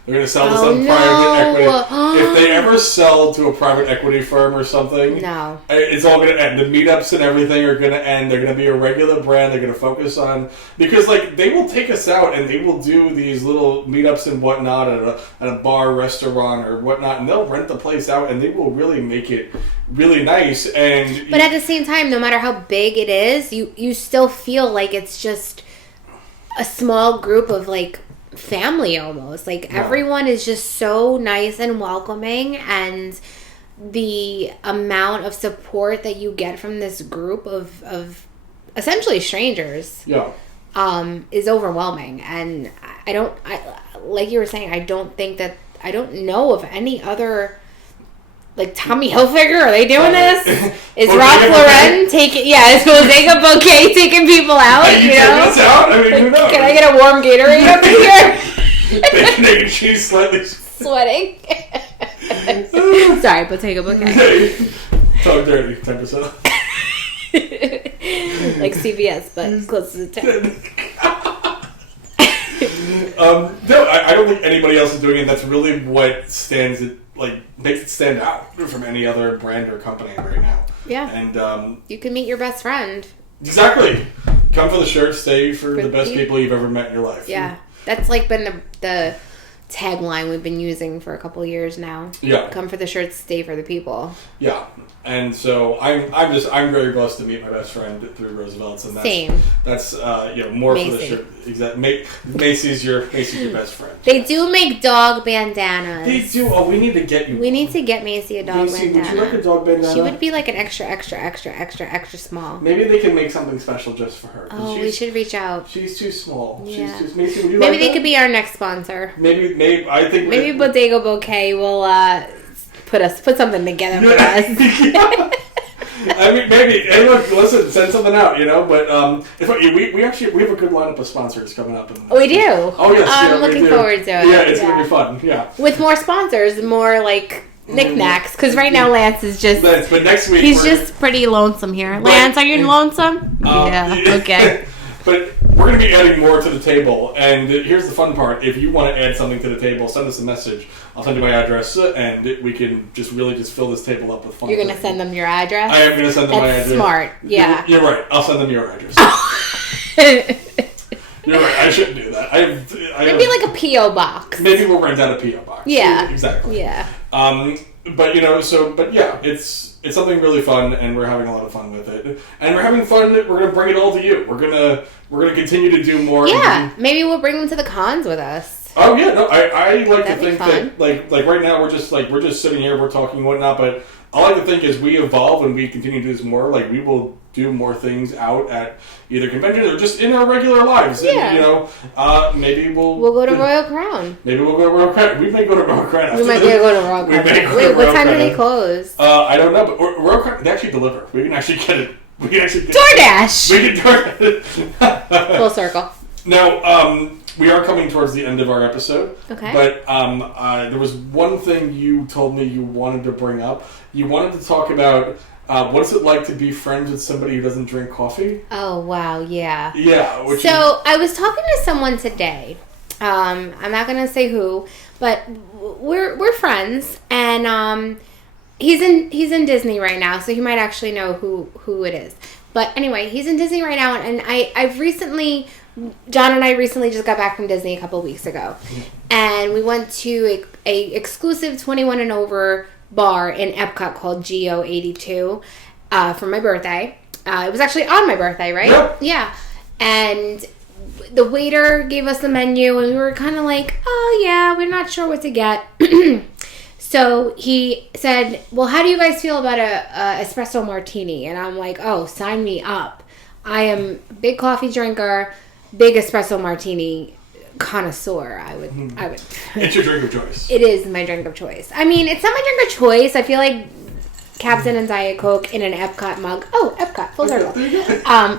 They're going to sell to some private equity. If they ever sell to a private equity firm or something, it's all going to end. The meetups and everything are going to end. They're going to be a regular brand. They're going to focus on... Because, like, they will take us out and they will do these little meetups and whatnot at a bar, restaurant, or whatnot, and they'll rent the place out and they will really make it really nice. But at the same time, no matter how big it is, you still feel like it's just a small group of, like... family almost. Like everyone is just so nice and welcoming, and the amount of support that you get from this group of essentially strangers is overwhelming. And I like you were saying, I don't know of any other, like, Tommy Hilfiger, are they doing this? Is Ralph Lauren taking... Yeah, is Bodega Bouquet taking people out, you know? Us out? I mean, who knows? Can I get a warm Gatorade up in here? Bacon, egg, and cheese, slightly... Sweating. Sorry, Bodega Bouquet. Talk dirty, 10%. Like CVS, but close to 10. No, I don't think anybody else is doing it. That's really what stands it... like, makes it stand out from any other brand or company right now. Yeah. And you can meet your best friend. Exactly. Come for the shirt, stay for the best people you've ever met in your life. Yeah. That's like been the tagline we've been using for a couple of years now. Yeah. Come for the shirts, stay for the people. Yeah. And so I'm very blessed to meet my best friend through Roosevelt's, and that's more Macy. for the shirt. Exactly. Macy's your best friend. They do make dog bandanas. They do. Oh, we need to get you. We need to get Macy a dog bandana. Would you like a dog bandana? She would be like an extra small. Maybe they can make something special just for her. Oh, we should reach out. She's too small. Yeah. Macy, would you maybe like they that? could be our next sponsor. Maybe I think maybe Bodega Bouquet will put something together for us. I mean, maybe. Hey, look, listen, send something out, you know. But we have a good lineup of sponsors coming up. We do. Oh yes, I'm looking forward to it. Yeah, it's gonna be fun. Yeah, with more sponsors, more like knickknacks. Because right now Lance is just. But next week he's just pretty lonesome here. Lance, are you lonesome? Yeah. Okay. But we're going to be adding more to the table, and here's the fun part. If you want to add something to the table, send us a message. I'll send you my address, and we can just fill this table up with fun. You're going to send them your address? I am going to send them my address. That's smart, yeah. You're right. I'll send them your address. You're right. I shouldn't do that. Maybe like a P.O. box. Maybe we'll rent out a P.O. box. Yeah. Exactly. Yeah. But it's something really fun, and we're having a lot of fun with it. And we're having fun. We're gonna bring it all to you. We're gonna continue to do more. Yeah, maybe we'll bring them to the cons with us. Oh yeah, no, I like That'd to think that like right now we're just sitting here, we're talking and whatnot. But I like to think as we evolve and we continue to do this more, like we will do more things out at either conventions or just in our regular lives. Yeah. And, maybe we'll go to Royal Crown. Maybe we'll go to Royal Crown. We may go to Royal Crown. We might go to Royal Crown. Wait, what time do they close? I don't know, but Royal Crown, they actually deliver. We can actually get it. DoorDash! We can DoorDash. Full circle. Now, we are coming towards the end of our episode. Okay. But there was one thing you told me you wanted to bring up. You wanted to talk about what's it like to be friends with somebody who doesn't drink coffee? Oh, wow, yeah. Yeah. I was talking to someone today. I'm not going to say who, but we're friends, and he's in Disney right now, so he might actually know who it is. But anyway, he's in Disney right now, and John and I recently just got back from Disney a couple of weeks ago, and we went to a exclusive 21 and over bar in Epcot called Geo82 for my birthday. It was actually on my birthday, right? Yep. Yeah. And the waiter gave us the menu, and we were kind of like, oh yeah, we're not sure what to get. So he said, well, how do you guys feel about a espresso martini? And I'm like, oh, sign me up. I am a big coffee drinker, big espresso martini connoisseur. I would. It's your drink of choice. It is my drink of choice. I mean, it's not my drink of choice. I feel like Captain and Diet Coke in an Epcot mug. Oh, Epcot, full circle.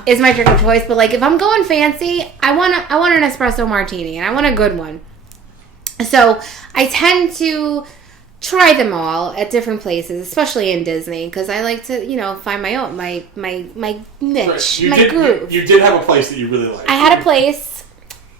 Is my drink of choice. But like, if I'm going fancy, I want an espresso martini, and I want a good one. So I tend to try them all at different places, especially in Disney, because I like to, find my own, my niche, right. groove. You did have a place that you really liked. I had a place,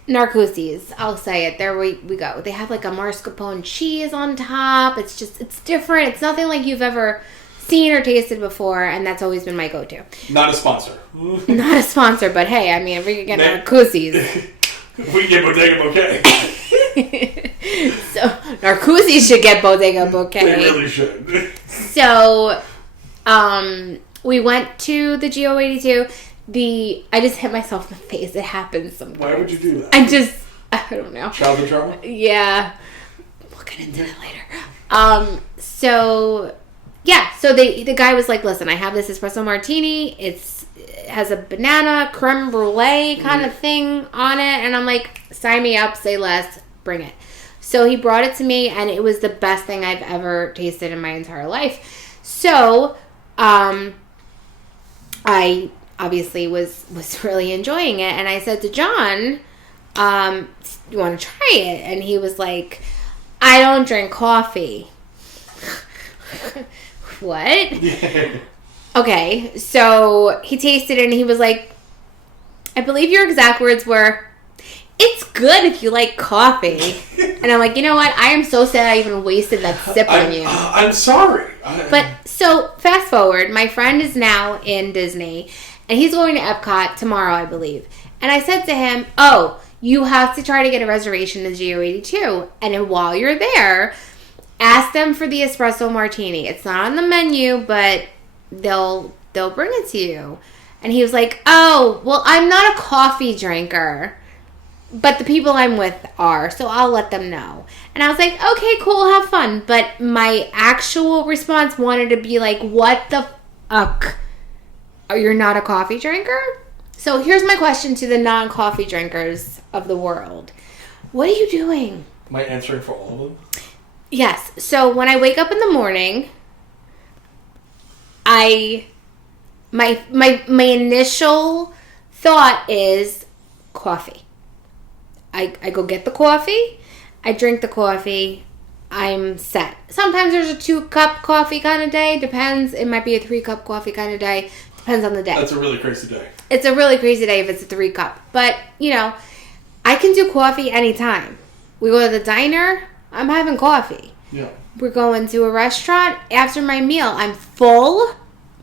Narcoossee's, I'll say it. There we go. They have like a mascarpone cheese on top. It's different. It's nothing like you've ever seen or tasted before, and that's always been my go-to. Not a sponsor. Not a sponsor, but hey, I mean, if we could get Narcoossee's. We get Bodega Bouquet. So, Narcoossee's should get Bodega Bouquet. They really should. So, we went to the GO82. I just hit myself in the face. It happens sometimes. Why would you do that? I don't know. Childhood trauma? Yeah. We'll get into that later. So the guy was like, listen, I have this espresso martini. It has a banana creme brulee kind of thing on it. And I'm like, sign me up, say less, bring it. So he brought it to me, and it was the best thing I've ever tasted in my entire life. So, I obviously was really enjoying it. And I said to John, you want to try it? And he was like, I don't drink coffee. What? Yeah. Okay, so he tasted it and he was like, I believe your exact words were, it's good if you like coffee. And I'm like, you know what? I am so sad I even wasted that sip on you. I'm sorry. But so fast forward, my friend is now in Disney and he's going to Epcot tomorrow, I believe. And I said to him, oh, you have to try to get a reservation to GO82. And then while you're there, ask them for the espresso martini. It's not on the menu, but they'll bring it to you. And he was like, oh, well, I'm not a coffee drinker, but the people I'm with are, so I'll let them know. And I was like, okay, cool, have fun. But my actual response wanted to be like, what the fuck? Oh, you're not a coffee drinker? So here's my question to the non-coffee drinkers of the world. What are you doing? Am I answering for all of them? Yes. So when I wake up in the morning, my initial thought is coffee. I go get the coffee. I drink the coffee. I'm set. Sometimes there's a 2-cup coffee kind of day. Depends. It might be a 3-cup coffee kind of day. Depends on the day. That's a really crazy day. It's a really crazy day if it's a 3-cup. But, I can do coffee anytime. We go to the diner, I'm having coffee. Yeah. We're going to a restaurant. After my meal, I'm full,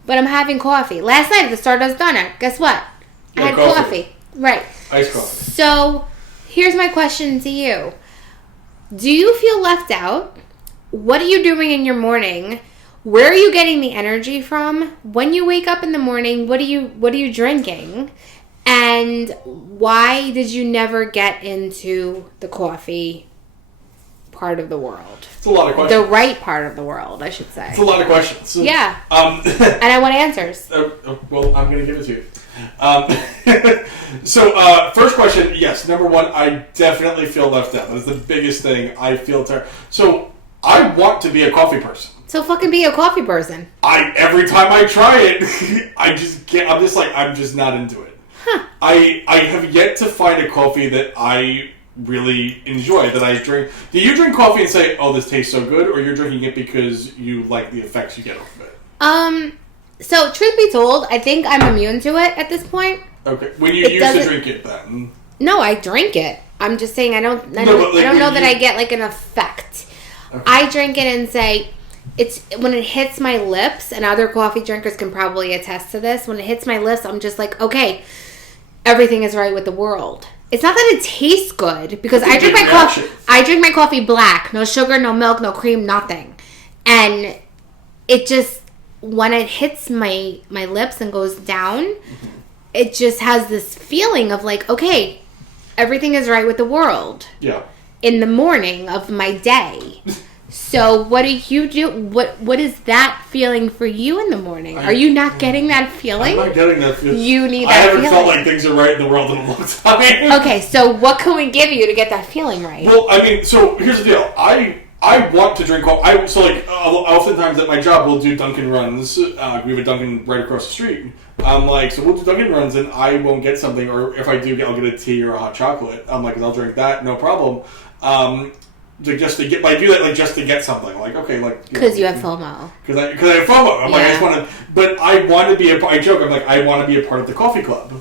but I'm having coffee. Last night at the Stardust Diner, guess what? I had coffee. Right. Iced coffee. So, here's my question to you. Do you feel left out? What are you doing in your morning? Where are you getting the energy from? When you wake up in the morning, what are you drinking? And why did you never get into the coffee part of the world? It's a lot of questions. The right part of the world, I should say. It's a lot of questions. Yeah. And I want answers. Well, I'm going to give it to you. So, first question, yes. Number one, I definitely feel left out. That's the biggest thing. I feel terrible. So, I want to be a coffee person. So fucking be a coffee person. Every time I try it, I just can't. I'm just not into it. Huh. I have yet to find a coffee that I really enjoy, that I drink. Do you drink coffee and say, oh, this tastes so good, or you're drinking it because you like the effects you get off of it? So truth be told, I think I'm immune to it at this point. Okay. When you used to drink it then? No, I drink it. I'm just saying I don't know that I get like an effect. Okay. I drink it and say, it's when it hits my lips, and other coffee drinkers can probably attest to this, when it hits my lips, I'm just like, okay, everything is right with the world. It's not that it tastes good, because I drink my coffee black, no sugar, no milk, no cream, nothing. And it just, when it hits my lips and goes down, it just has this feeling of like, okay, everything is right with the world. Yeah. In the morning of my day. So what do you do? What is that feeling for you in the morning? Are you not getting that feeling? I'm not getting that feeling. You need that feeling. I haven't felt like things are right in the world in a long time. Okay, so what can we give you to get that feeling right? Well, I mean, so here's the deal. I want to drink coffee. Oftentimes at my job we'll do Dunkin' runs. We have a Dunkin' right across the street. So we'll do Dunkin' runs and I won't get something, or if I do, I'll get a tea or a hot chocolate. I'll drink that, no problem. just to get, do that, just to get something. Okay, because you have FOMO. Because I have FOMO. I'm I just want to, but I want to be I joke. I'm I want to be a part of the coffee club.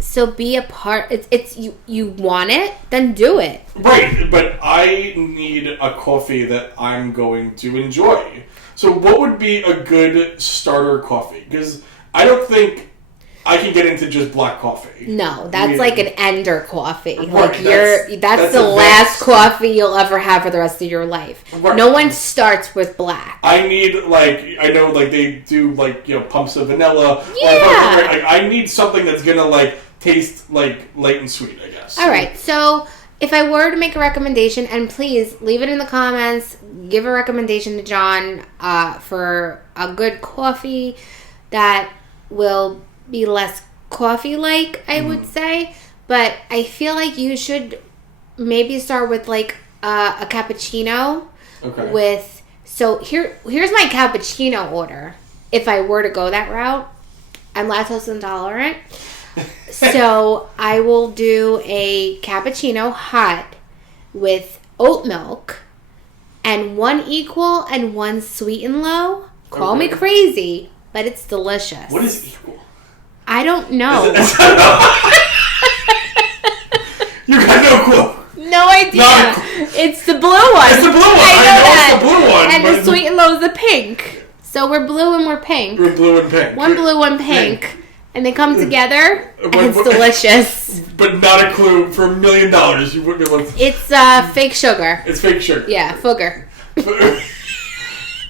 So be a part. It's you want it, then do it. Right, but I need a coffee that I'm going to enjoy. So what would be a good starter coffee? Because I don't think I can get into just black coffee. No, that's like an ender coffee. Right, that's the last coffee you'll ever have for the rest of your life. Right. No one starts with black. I need I know they do pumps of vanilla. Yeah. I need something that's gonna taste light and sweet, I guess. All right. So if I were to make a recommendation, and please leave it in the comments, give a recommendation to John for a good coffee that will be less coffee-like, I would say. But I feel like you should maybe start with a cappuccino. Okay. So here's my cappuccino order. If I were to go that route, I'm lactose intolerant. So I will do a cappuccino hot with oat milk and 1 equal and 1 sweet and low. Call me crazy, but it's delicious. What is equal? I don't know. You got no clue. No idea. It's the blue one. It's the blue one. I know that. It's the blue one. And the sweet and low is the pink. So we're blue and we're pink. We're blue and pink. One blue, one pink. And they come together, and it's delicious. But not a clue. For $1 million, you wouldn't be able to... It's fake sugar. It's fake sugar. Yeah, fooger.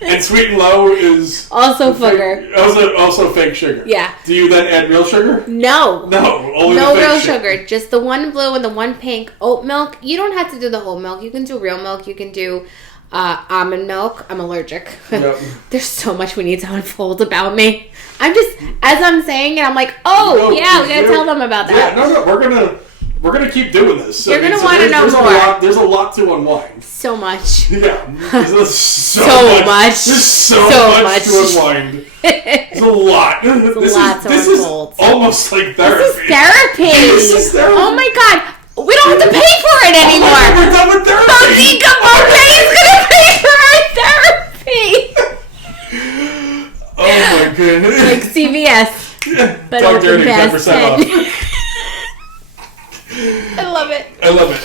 And sweet and low is... Also fooger. Also fake sugar. Yeah. Do you then add real sugar? No. Only no the fake real sugar. Just the 1 blue and the 1 pink. Oat milk. You don't have to do the whole milk. You can do real milk. You can do almond milk. I'm allergic. Yep. There's so much we need to unfold about me. I'm just, as I'm saying it, I'm like, we gotta tell them about that. Yeah, we're gonna keep doing this. You're gonna want to know more. There's a lot to unwind. So much. Yeah, there's so much. There's so much to unwind. There's a lot. This is almost like therapy. This is therapy. This is therapy. Oh my god, we don't have to pay for it anymore. We're done with therapy. Is gonna pay for our therapy. Oh my goodness. Like CVS. But Talk dirty, 10% off. I love it.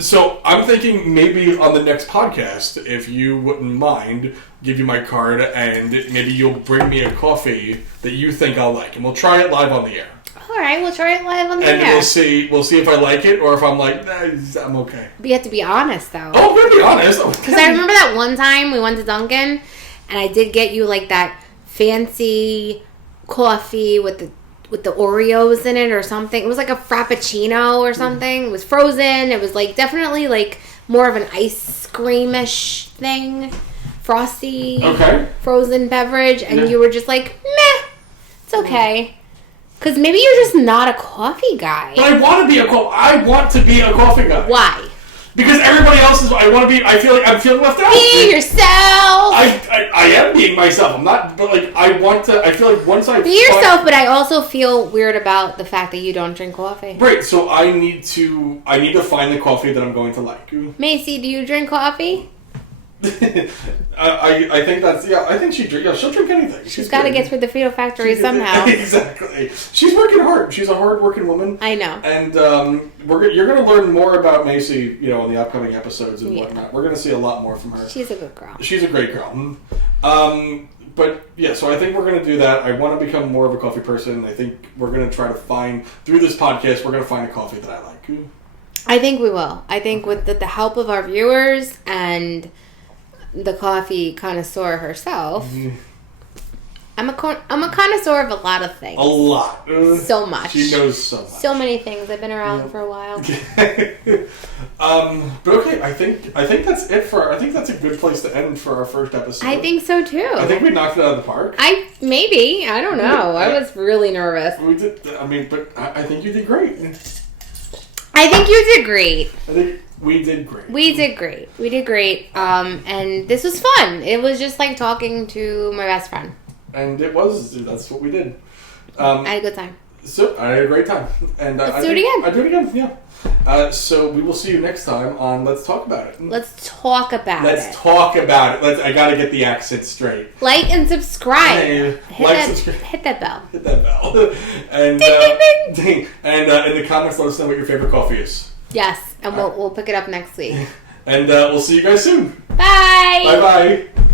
So I'm thinking maybe on the next podcast, if you wouldn't mind, give you my card and maybe you'll bring me a coffee that you think I'll like, and we'll try it live on the air. All right, we'll try it live on the air. And we'll see if I like it or if I'm like, I'm okay. But you have to be honest, though. Oh, I'm gonna be honest. Because I remember that one time we went to Dunkin', and I did get you that fancy coffee with the Oreos in it or something. It was like a Frappuccino or something. It was frozen. It was definitely more of an ice creamish thing. Frosty. Okay. Frozen beverage. And you were just meh. It's okay. Because maybe you're just not a coffee guy. But I want to be a coffee guy. Why? Because everybody else is. I feel like I'm feeling left out. Be yourself. I am being myself. I'm not. But I want to. I feel like once I be yourself. But I also feel weird about the fact that you don't drink coffee. Right. So I need to find the coffee that I'm going to like. Macy, do you drink coffee? I think that's I think she'll drink anything. She's got to get through the Frito factory somehow. Exactly. She's working hard. She's a hard-working woman. I know. And you're going to learn more about Macy, in the upcoming episodes and whatnot. We're going to see a lot more from her. She's a good girl. She's a great girl. But yeah, so I think we're going to do that. I want to become more of a coffee person. I think we're going to try to find through this podcast. We're going to find a coffee that I like. I think we will. I think with the help of our viewers and the coffee connoisseur herself. I'm a connoisseur of a lot of things. A lot. So much. She knows so much. So many things. I've been around for a while. But okay, I think that's it I think that's a good place to end for our first episode. I think so too. I think we knocked it out of the park. I don't know. I was really nervous. We did. But I think you did great. I think you did great. I think we did great. We did great. And this was fun. It was just like talking to my best friend. And that's what we did. I had a good time. So I had a great time, and Let's do it again. I do it again. Yeah. So we will see you next time on Let's Talk About It. Let's talk about it. Let's talk about it. I gotta get the accent straight. Like and subscribe. Subscribe. Hit that bell. Hit that bell. And ding, ding, ding. And in the comments, let us know what your favorite coffee is. Yes, and we'll pick it up next week. And we'll see you guys soon. Bye. Bye bye.